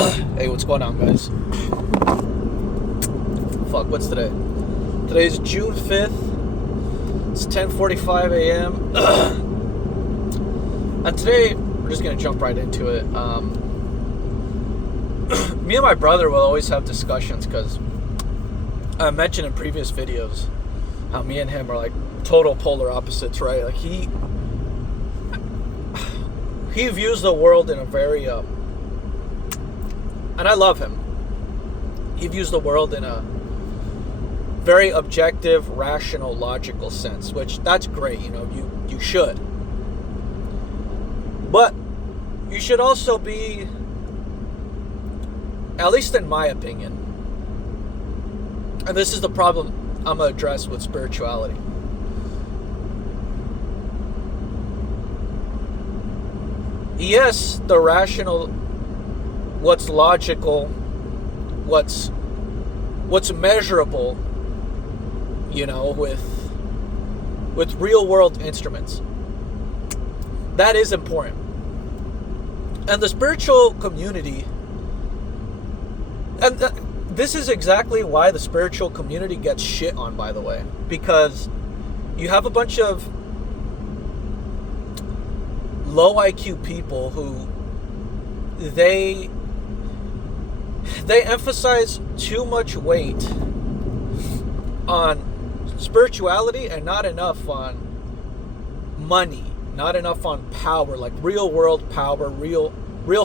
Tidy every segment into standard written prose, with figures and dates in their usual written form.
Hey, what's going on, guys? Fuck, what's today? Today's June 5th. It's 10:45 a.m. And today, we're just going to jump right into it. Me and my brother will always have discussions because I mentioned in previous videos how me and him are like total polar opposites, right? Like he views the world in a very and I love him. He views the world in a very objective, rational, logical sense, which that's great, you should. But you should also be, at least in my opinion, and this is the problem I'm going to address with spirituality. Yes, the rational, what's logical, what's measurable, with real world instruments. That is important. And the spiritual community, and this is exactly why the spiritual community gets shit on, by the way, because you have a bunch of low IQ people who they emphasize too much weight on spirituality and not enough on money, not enough on power, like real world power, real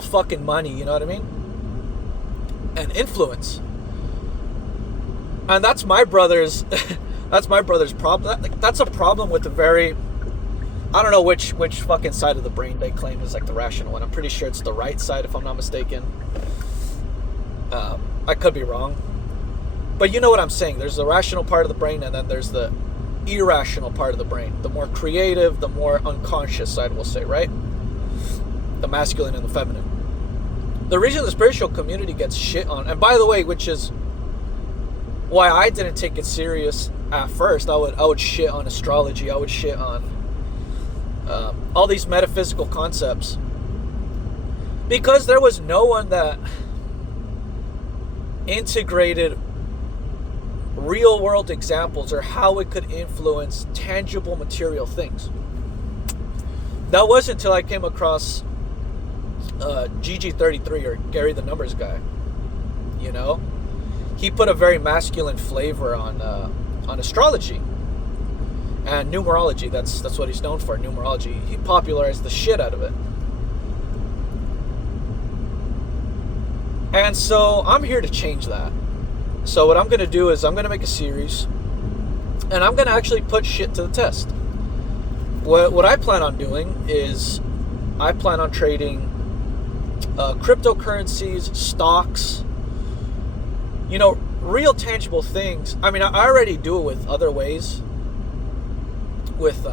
fucking money, you know what I mean? And influence. And that's my brother's problem. That's a problem with the very, I don't know which fucking side of the brain they claim is like the rational one. I'm pretty sure it's the right side, if I'm not mistaken. I could be wrong. But you know what I'm saying. There's the rational part of the brain, and then there's the irrational part of the brain. The more creative, the more unconscious side, we'll say, right? The masculine and the feminine. The reason the spiritual community gets shit on, and by the way, which is why I didn't take it serious at first. I would shit on astrology. I would shit on all these metaphysical concepts, because there was no one that integrated real world examples or how it could influence tangible material things. That wasn't until I came across GG33, or Gary the Numbers Guy. He put a very masculine flavor on astrology and numerology. That's what he's known for, numerology. He popularized the shit out of it. And so I'm here to change that. So what I'm going to do is I'm going to make a series, and I'm going to actually put shit to the test. What I plan on doing is I plan on trading cryptocurrencies, stocks, real tangible things. I mean, I already do it with other ways, with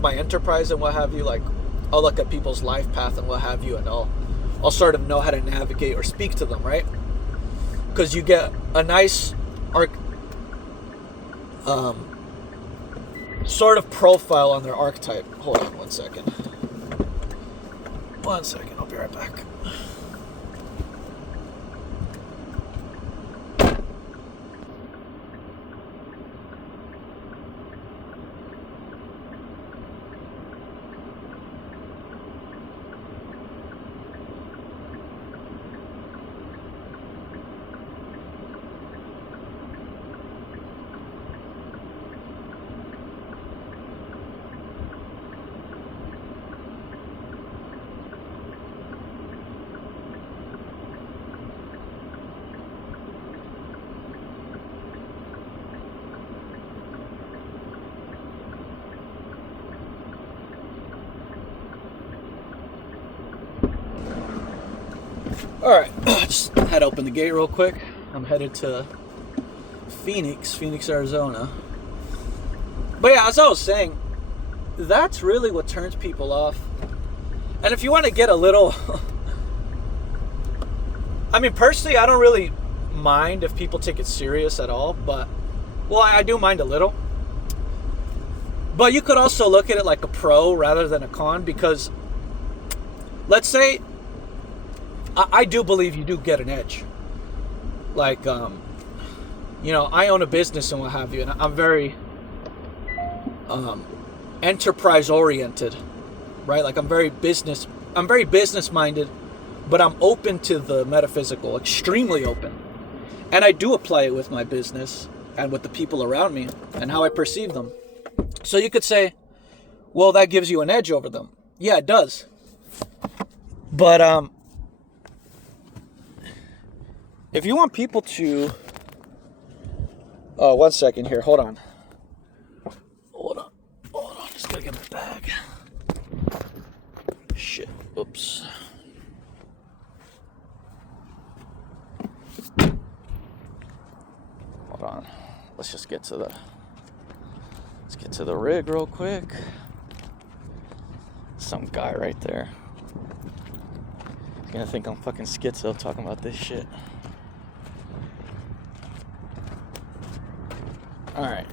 my enterprise and what have you. Like, I'll look at people's life path and what have you, and I'll sort of know how to navigate or speak to them, right? Because you get a nice sort of profile on their archetype. Hold on one second. I'll be right back. Alright, just had to open the gate real quick. I'm headed to Phoenix, Arizona. But yeah, as I was saying, that's really what turns people off. And if you want to get a little... I mean, personally, I don't really mind if people take it serious at all, but... Well, I do mind a little. But you could also look at it like a pro rather than a con, because... Let's say I do believe you do get an edge. Like, you know, I own a business and what have you, and I'm very enterprise oriented, right? Like I'm very business minded, but I'm open to the metaphysical, extremely open. And I do apply it with my business and with the people around me and how I perceive them. So you could say, well, that gives you an edge over them. Yeah, it does. But if you want people to... Oh, 1 second here. Hold on. Just gotta get my bag. Shit. Oops. Hold on. Let's get to the rig real quick. Some guy right there. He's gonna think I'm fucking schizo talking about this shit. Alright.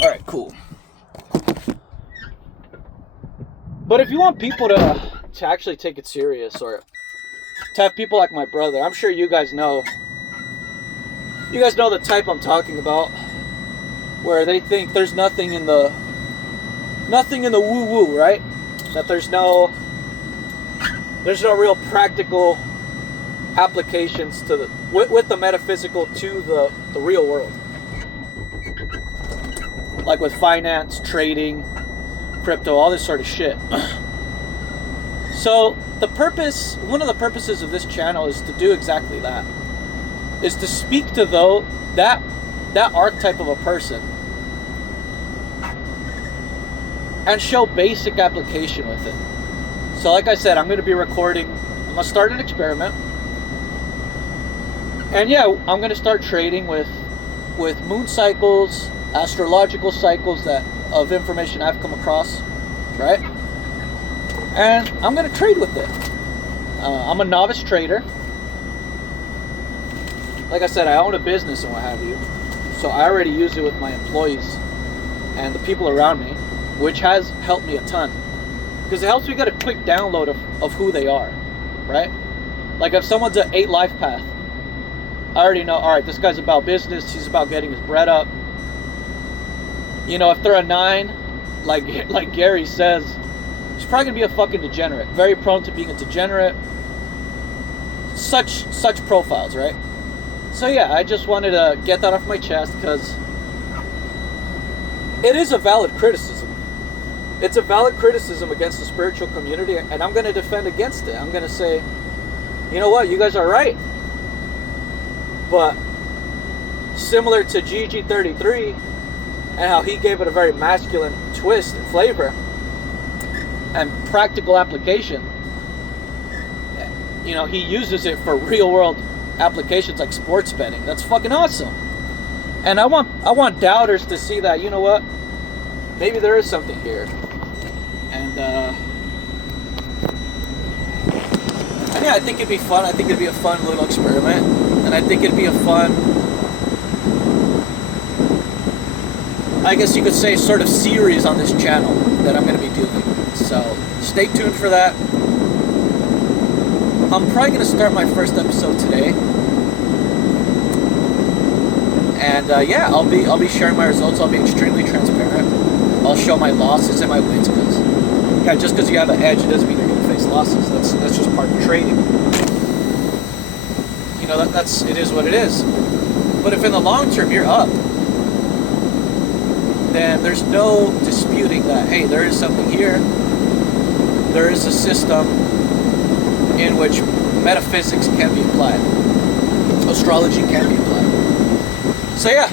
Alright, cool. But if you want people to actually take it serious, or to have people like my brother, I'm sure you guys know the type I'm talking about, where they think there's nothing in the woo-woo, right? That there's no real practical applications to with the metaphysical to the real world. Like with finance, trading, crypto, all this sort of shit. So one of the purposes of this channel is to do exactly that. Is to speak to that archetype of a person and show basic application with it. So like I said, I'm going to be recording. I'm going to start an experiment. And yeah, I'm going to start trading with moon cycles, astrological cycles of information I've come across, right? And I'm going to trade with it. I'm a novice trader. Like I said, I own a business and what have you. So I already use it with my employees and the people around me, which has helped me a ton. Because it helps me get a quick download of who they are, right? Like if someone's an 8 life path, I already know, all right, this guy's about business, he's about getting his bread up. You know, if they're a 9, like Gary says, he's probably gonna be a fucking degenerate. Very prone to being a degenerate. Such profiles, right? So yeah, I just wanted to get that off my chest because it is a valid criticism. It's a valid criticism against the spiritual community, and I'm going to defend against it. I'm going to say, you know what, you guys are right. But similar to GG33 and how he gave it a very masculine twist and flavor and practical application, you know, he uses it for real world applications like sports betting. That's fucking awesome. And I want doubters to see that, you know what, maybe there is something here. And yeah, I think it'd be fun. I think it'd be a fun little experiment, and I think it'd be a fun, I guess you could say, sort of series on this channel that I'm going to be doing. So stay tuned for that. I'm probably going to start my first episode today. And yeah, I'll be sharing my results. I'll be extremely transparent. I'll show my losses and my wins, because yeah, just because you have an edge, it doesn't mean you're going to face losses. That's just part of trading. You know, it is what it is. But if in the long term you're up, then there's no disputing that, hey, there is something here. There is a system in which metaphysics can be applied. Astrology can be applied. So yeah,